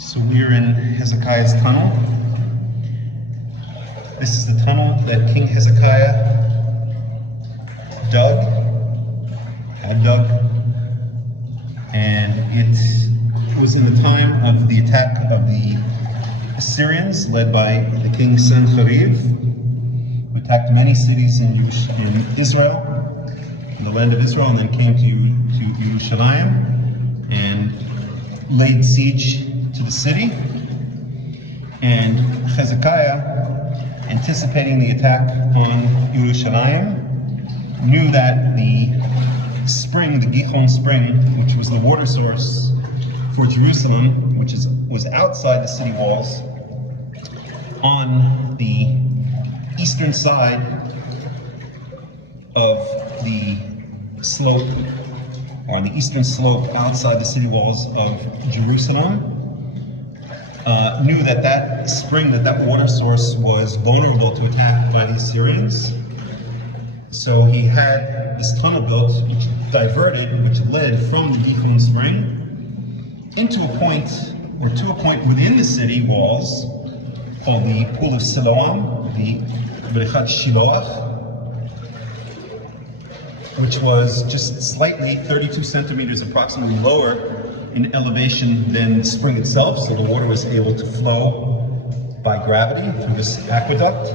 So we're in Hezekiah's tunnel. This is the tunnel that King Hezekiah had dug, and it was in the time of the attack of the Assyrians, led by the king Sennacherib, who attacked many cities in Israel, in the land of Israel, and then came to Yerushalayim and laid siege to the city. And Hezekiah, anticipating the attack on Yerushalayim, knew that the spring, the Gihon spring, which was the water source for Jerusalem, which was outside the city walls, on the eastern side of the slope, or on the eastern slope outside the city walls of Jerusalem, knew that that spring, that water source was vulnerable to attack by the Assyrians. So he had this tunnel built, which diverted, which led from the Gihon spring into a point, or to a point within the city walls, called the Pool of Siloam, the Brechat Shiloach, which was just slightly 32 centimeters approximately lower in elevation than the spring itself, so the water was able to flow by gravity through this aqueduct.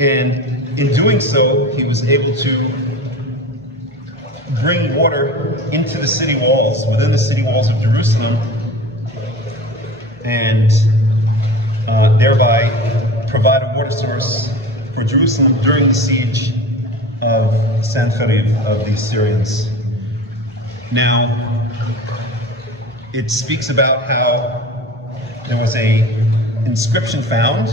And in doing so, he was able to bring water into the city walls, within the city walls of Jerusalem, and thereby provide a water source for Jerusalem during the siege of Sennacherib of the Assyrians. Now, it speaks about how there was an inscription found,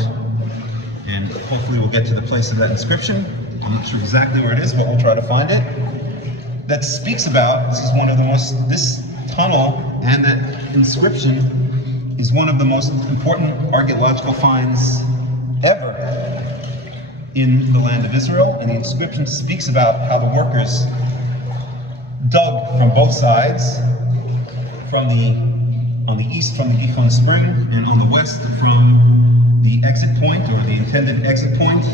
and hopefully we'll get to the place of that inscription. I'm not sure exactly where it is, but we'll try to find it. That speaks about, this tunnel and that inscription is one of the most important archaeological finds ever in the land of Israel. And the inscription speaks about how the workers dug from both sides, on the east from the Gihon spring, and on the west from the exit point, or the intended exit point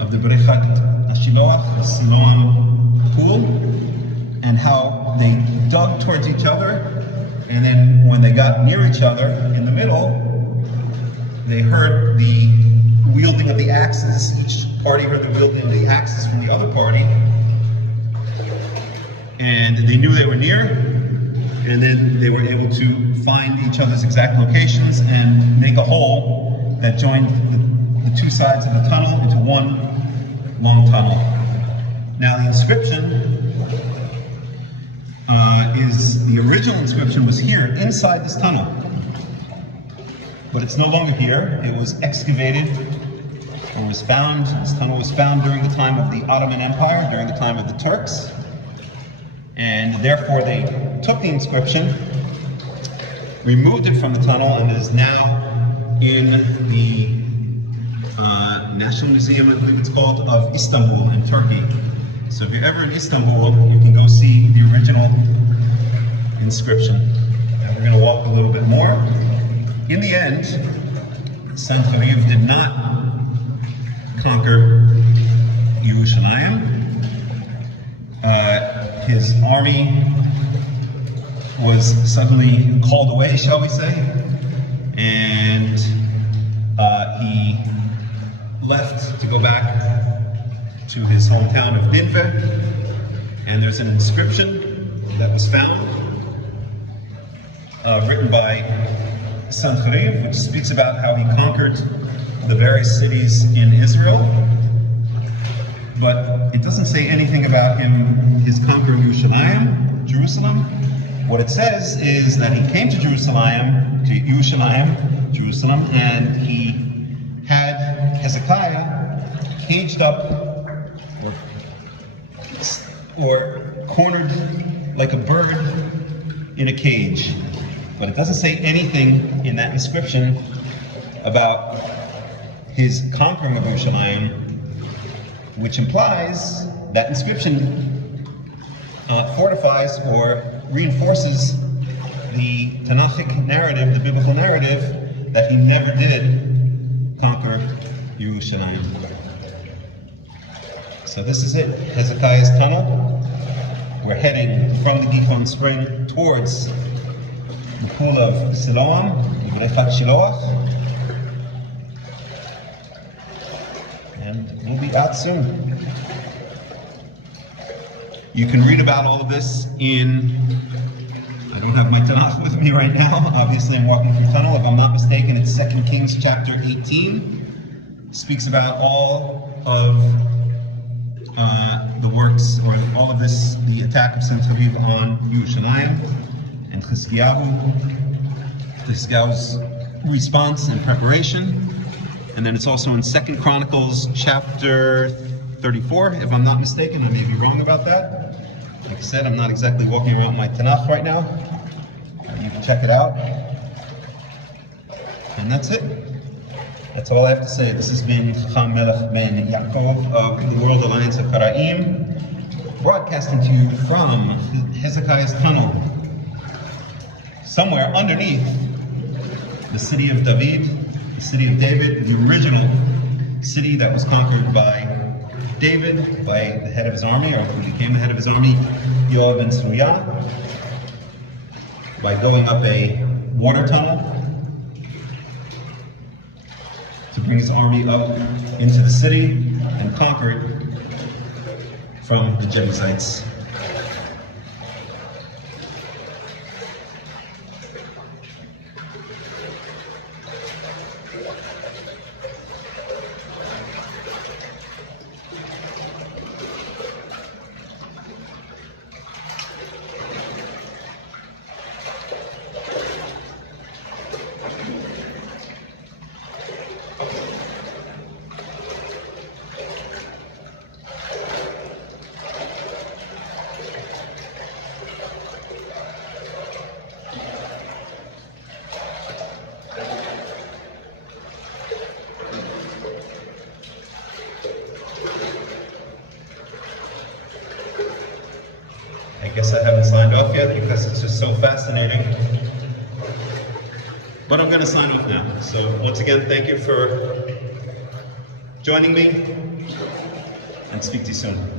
of the Brechat Shiloach, the Siloam pool, and how they dug towards each other, and then when they got near each other in the middle, they heard the wielding of the axes. Each party heard the wielding of the axes from the other party, and they knew they were near, and then they were able to find each other's exact locations and make a hole that joined the two sides of the tunnel into one long tunnel. Now the inscription the original inscription was here inside this tunnel, but it's no longer here. It was excavated, or was found. This tunnel was found during the time of the Ottoman Empire, during the time of the Turks, and therefore they took the inscription, removed it from the tunnel, and is now in the National Museum, I believe it's called, of Istanbul in Turkey. So if you're ever in Istanbul, you can go see the original inscription. And we're going to walk a little bit more. In the end, Sennacherib did not conquer Yerushalayim. His army was suddenly called away, shall we say, and he left to go back to his hometown of Nineveh, and there's an inscription that was found, written by Sennacherib, which speaks about how he conquered the various cities in Israel, but it doesn't say anything about his conquering Jerusalem. What it says is that he came to Jerusalem, and he had Hezekiah caged up or cornered like a bird in a cage. But it doesn't say anything in that inscription about his conquering of Yerushalayim, which implies that inscription fortifies or reinforces the Tanakhic narrative, the biblical narrative, that he never did conquer Yerushalayim. So this is it, Hezekiah's tunnel. We're heading from the Gihon Spring towards the pool of Siloam, Ibrechat Shiloach, and we'll be out soon. You can read about all of this in, I don't have my Tanakh with me right now, obviously I'm walking through tunnel. If I'm not mistaken, it's 2 Kings chapter 18. It speaks about all of the works, or all of this, the attack of Sennacherib on Yerushalayim, and Chizkiyahu's response and preparation. And then it's also in 2 Chronicles chapter 34, if I'm not mistaken. I may be wrong about that. Like I said, I'm not exactly walking around my Tanakh right now. You can check it out. And that's it. That's all I have to say. This has been Hakham Melech ben Yaakov of the World Alliance of Qara'im, broadcasting to you from Hezekiah's tunnel, somewhere underneath the city of David, the city of David, the original city that was conquered by David, by the head of his army, or who became the head of his army, Yoav ben Tzruya, by going up a water tunnel to bring his army up into the city and conquer it from the Jebusites. I guess I haven't signed off yet because it's just so fascinating. But I'm going to sign off now. So once again, thank you for joining me, and speak to you soon.